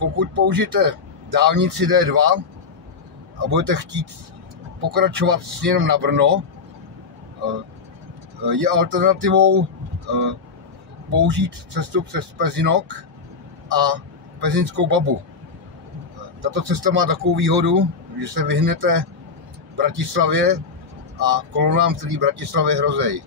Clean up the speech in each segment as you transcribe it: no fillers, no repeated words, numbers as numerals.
Pokud použijete dálnici D2 a budete chtít pokračovat směrem na Brno, je alternativou použít cestu přes Pezinok a Pezinskou Babu. Tato cesta má takovou výhodu, že se vyhnete Bratislavě a kolonám, který Bratislavě hrozejí.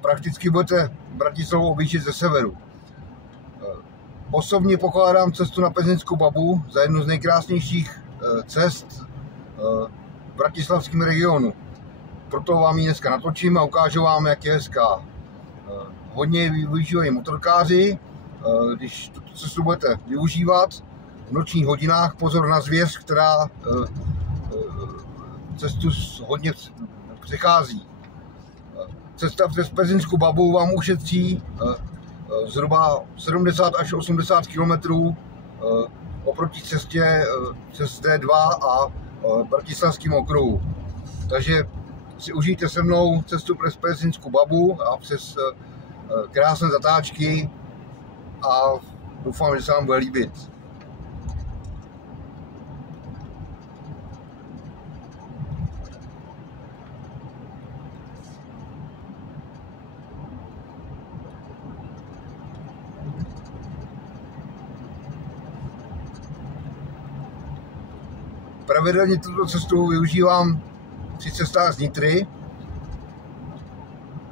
Prakticky budete Bratislavu objíždět ze severu. Osobně pokládám cestu na Pezinskou Babu za jednu z nejkrásnějších cest v bratislavském regionu. Proto vám ji dneska natočím a ukážu vám, jak je hezká. Hodně využívají motorkáři, když tuto cestu budete využívat v nočních hodinách. Pozor na zvěř, která cestu hodně přechází. Cesta přes Pezinskou Babu vám ušetří zhruba 70 až 80 km oproti cestě přes D2 a Bratislavským okruhu. Takže si užijte se mnou cestu přes Pezinskou Babu a přes krásné zatáčky a doufám, že se vám bude líbit. Pravidelně tuto cestu využívám při cestách z Nitry,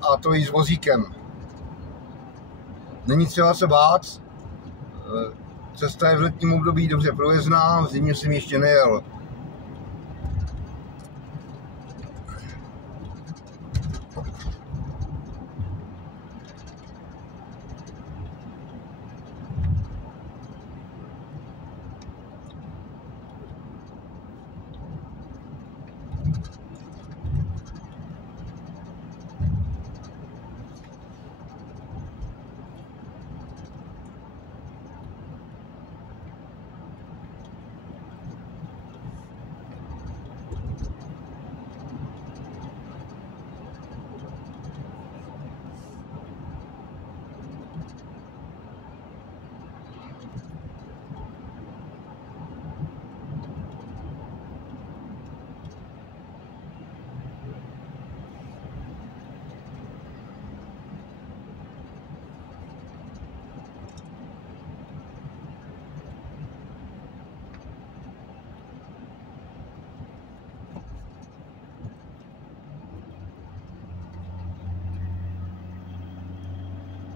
a to i s vozíkem. Není třeba se bát, cesta je v letním období dobře průjezdná, v zimě jsem ještě nejel.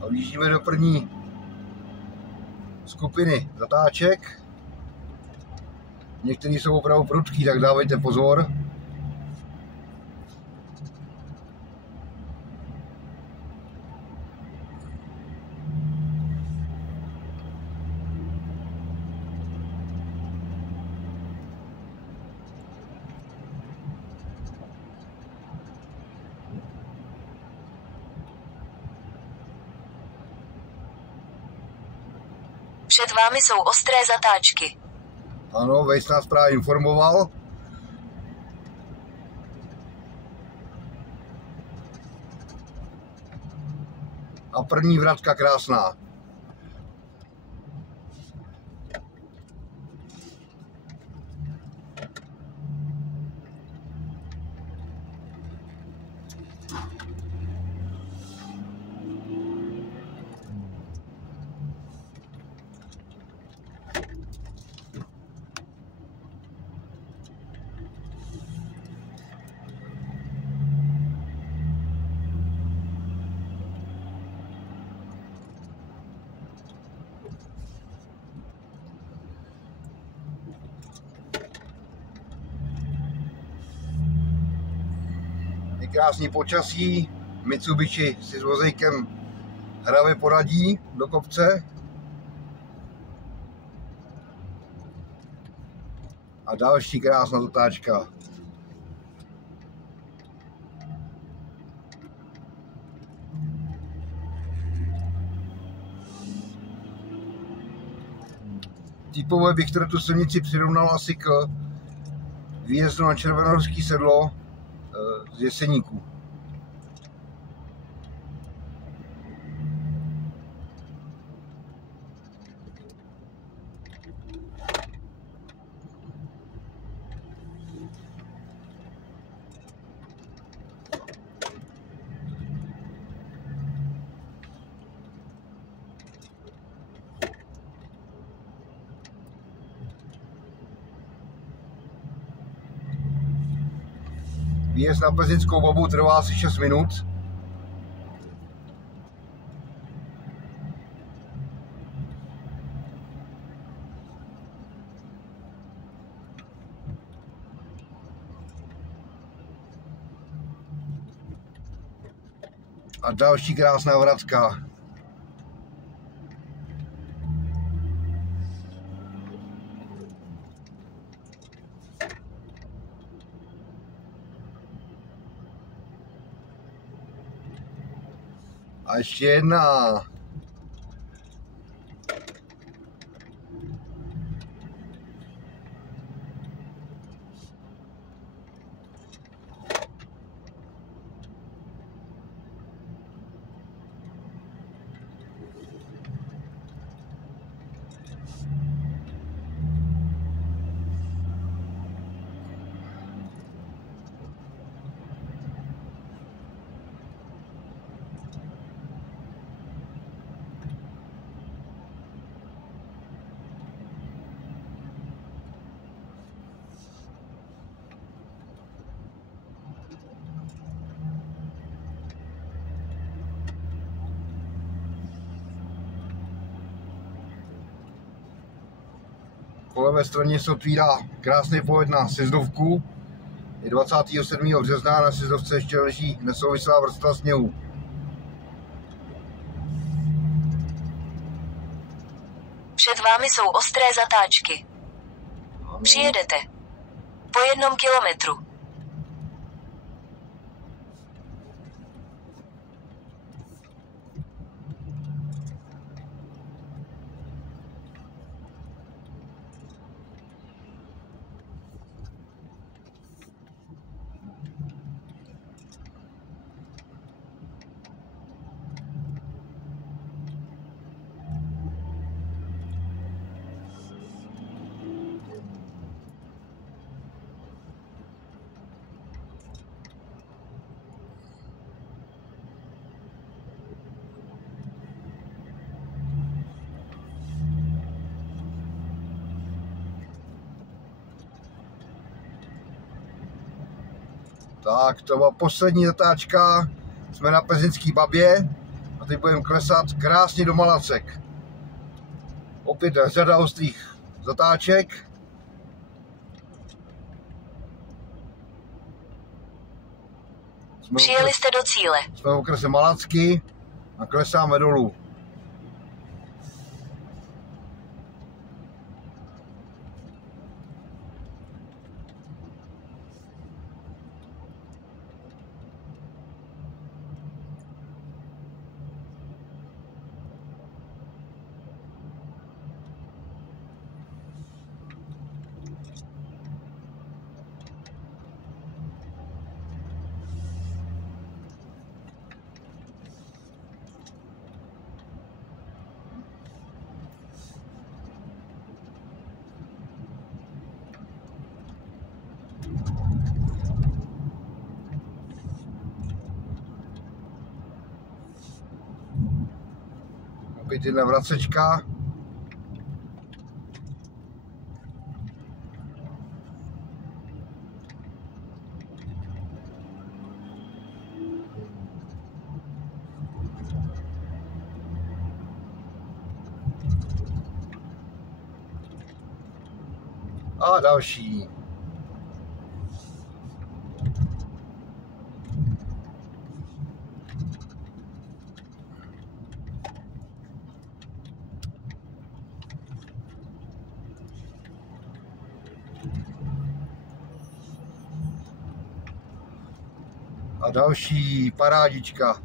A vjíždíme do první skupiny zatáček. Některý jsou opravdu prudký, tak dávejte pozor. Před vámi jsou ostré zatáčky. Ano, Vejs nás právě informoval. A první vratka krásná. Krásný počasí, Mitsubishi si s vozejkem hravě poradí do kopce. A další krásná zatáčka. Typové bych tu silnici přirovnal asi k výjezdu na Červenohorský sedlo z Jeseníků. Výjezd na Pezinskou Babu trvá asi 6 minut. A další krásná vratka. A ještě jedna. Po levé straně se otvírá krásný pohled na sjezdovku. Je 27. března, na sjezdovce ještě leží nesouvislá vrstva sněhu. Před vámi jsou ostré zatáčky. Přijedete. Po 1 kilometru. Tak, to byla poslední zatáčka. Jsme na Pezinský Babě a teď budeme klesat krásně do Malacek. Opět řada ostrých zatáček. Přijeli jste do cíle. Jsme v okrese Malacky a klesáme dolů. Opět jedna vracečka. A další. A další parádička.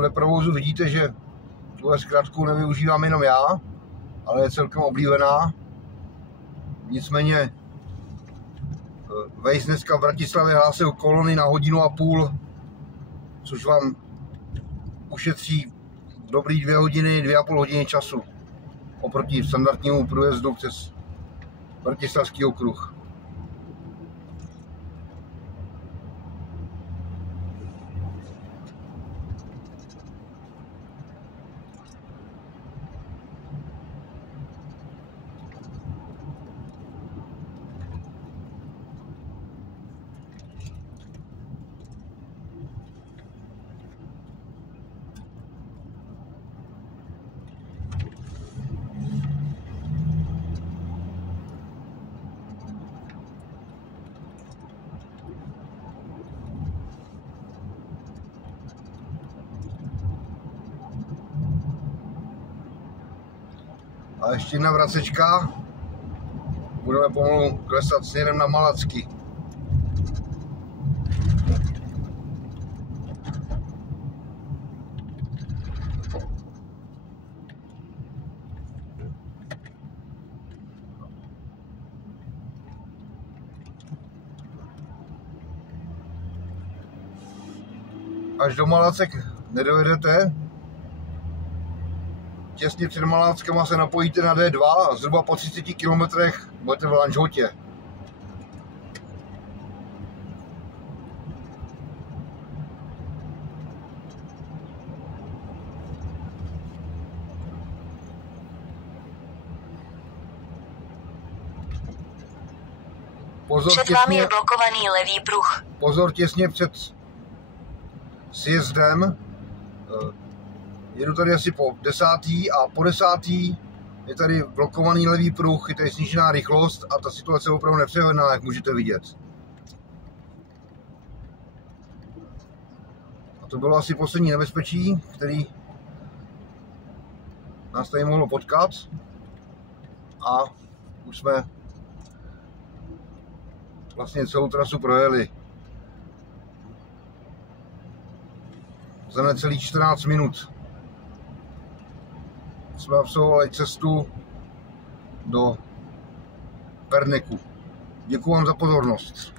Podle provozu vidíte, že tuhle zkratku nevyužívám jenom já, ale je celkem oblíbená. Nicméně Waze dneska v Bratislavě hlásil kolony na 1,5 hodiny, což vám ušetří dobrý 2 hodiny, 2,5 hodiny času oproti standardnímu průjezdu přes Bratislavský okruh. A ještě jedna vracečka. Budeme pomalu klesat směrem na Malacky. Až do Malacek nedojedete. Těsně před Maláckama se napojíte na D2 a zhruba po 30 km budete v Lanžhotě. Před vámi je blokovaný levý pruh. Pozor, těsně před sjezdem. Jedu tady asi po 10. a po 10. je tady blokovaný levý pruh, je tady snížená rychlost a ta situace je opravdu nepřehledná, jak můžete vidět. A to bylo asi poslední nebezpečí, který nás tady mohlo potkat. A už jsme vlastně celou trasu projeli. Za necelých 14 minut jsme absolvovali cestu do Perneku. Děkuji vám za pozornost.